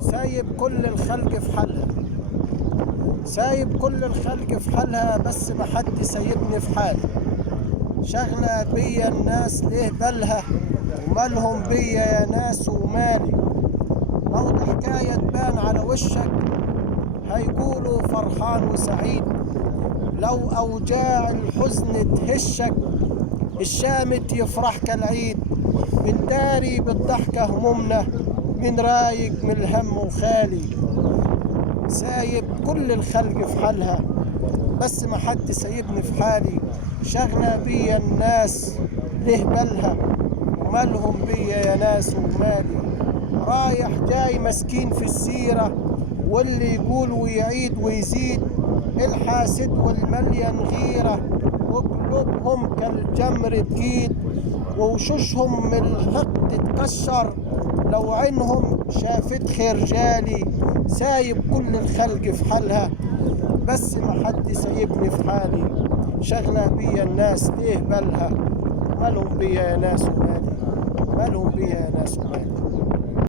سايب كل الخلق في حالها، سايب كل الخلق في حالها، بس ما حد سايبني في حالي. شغلة بيا الناس ليه بالها، ومالهم بيا يا ناس ومالي. لو دي حكاية تبان على وشك هيقولوا فرحان وسعيد، لو أوجاع الحزن تهشك الشامت يفرح كالعيد. من داري بالضحكة همومنا، من رايق من الهم وخالي. سايب كل الخلق في حالها، بس ما حد سايبني في حالي. شغلة بيا الناس ليه بالها، ومالهم بيا يا ناس ومالي. رايح جاي مسكين في السيرة، واللي يقول ويعيد ويزيد. الحاسد والمليان غيرة، وقلوبهم كالجمر تجيد. ووشوشهم من الحقد تكشر، لو عينهم شافت خير جالي. سايب كل الخلق في حالها، بس ما حد سايبني في حالي. شغلة بيا الناس ليه بالها، مالهم بيا يا ناس ومالي، مالهم بيا يا ناس ومالي.